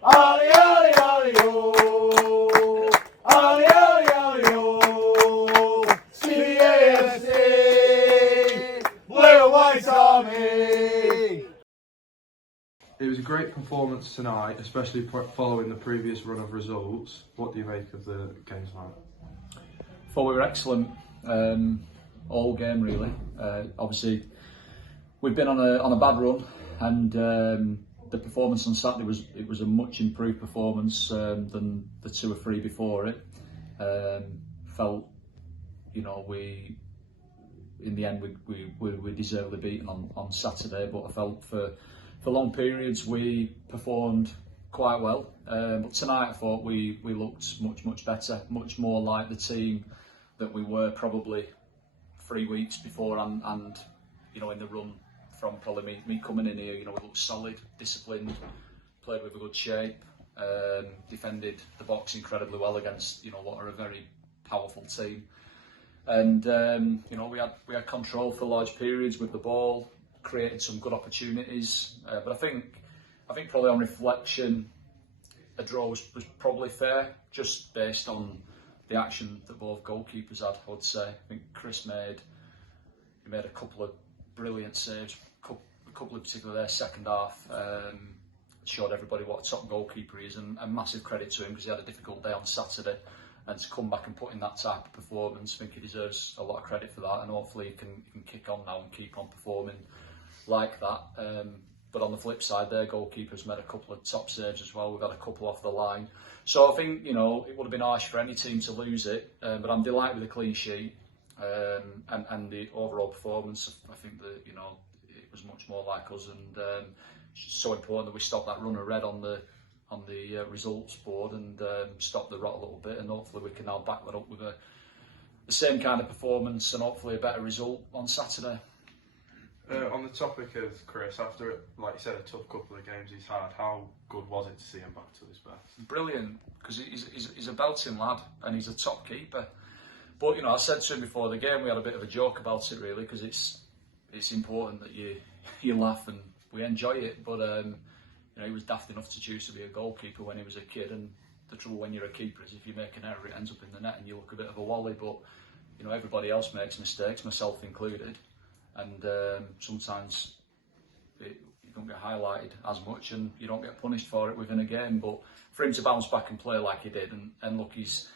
Ali, ali, ali, oh. Ali, ali, ali, oh. CBAFC, Blue and White Army. It was a great performance tonight, especially following the previous run of results. What do you make of the game tonight? Thought we were excellent all game really. Obviously, we've been on a bad run, and the performance on Saturday was a much improved performance than the 2 or 3 before it. Felt, we in the end we deservedly beaten on Saturday, but I felt for long periods we performed quite well. But tonight I thought we looked much better, much more like the team that we were probably 3 weeks before, and in the run from probably me coming in here. We looked solid, disciplined, played with a good shape, defended the box incredibly well against what are a very powerful team, and we had control for large periods with the ball, created some good opportunities, but I think probably on reflection a draw was probably fair, just based on the action that both goalkeepers had. I would say I think Chris made a couple of brilliant saves, a couple in particular their second half. Showed everybody what a top goalkeeper he is, and massive credit to him because he had a difficult day on Saturday, and to come back and put in that type of performance, I think he deserves a lot of credit for that, and hopefully he can kick on now and keep on performing like that. But on the flip side, their goalkeepers made a couple of top saves as well. We've had a couple off the line, so I think it would have been harsh for any team to lose it. But I'm delighted with the clean sheet and the overall performance. I think that it was much more like us, and it's so important that we stop that run of red on the results board and stop the rot a little bit, and hopefully we can now back that up with the same kind of performance and hopefully a better result on Saturday. On the topic of Chris, after, like you said, a tough couple of games he's had, how good was it to see him back to his best? Brilliant, because he's a belting lad and he's a top keeper. But I said to him before the game, we had a bit of a joke about it really, because it's important that you laugh and we enjoy it. But he was daft enough to choose to be a goalkeeper when he was a kid, and the trouble when you're a keeper is if you make an error, it ends up in the net and you look a bit of a wally. But everybody else makes mistakes, myself included. And sometimes you don't get highlighted as much, and you don't get punished for it within a game. But for him to bounce back and play like he did, and look, he's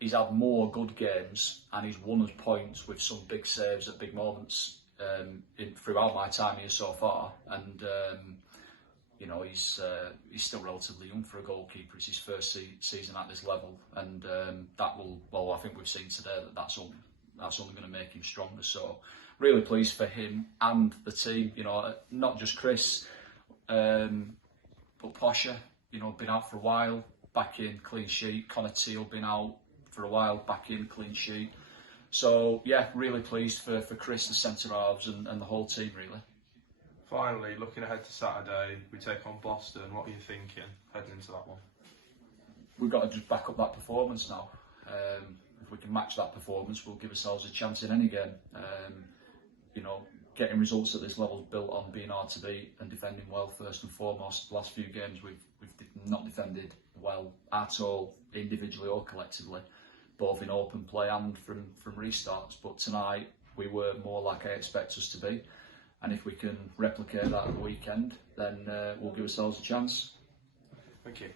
had more good games, and he's won us points with some big saves at big moments throughout my time here so far. And he's still relatively young for a goalkeeper. It's his first season at this level, and that will. Well, I think we've seen today that's only going to make him stronger. So really pleased for him and the team. Not just Chris, but Posher. Been out for a while, back in, clean sheet. Connor Teal been out for a while, back in, clean sheet. So yeah, really pleased for Chris, the centre halves, and the whole team really. Finally, looking ahead to Saturday, we take on Boston. What are you thinking heading into that one? We've got to just back up that performance now. If we can match that performance, we'll give ourselves a chance in any game. Getting results at this level is built on being hard to beat and defending well first and foremost. The last few games we've not defended well at all, individually or collectively, both in open play and from restarts. But tonight we were more like I expect us to be, and if we can replicate that at the weekend, then we'll give ourselves a chance. Thank you.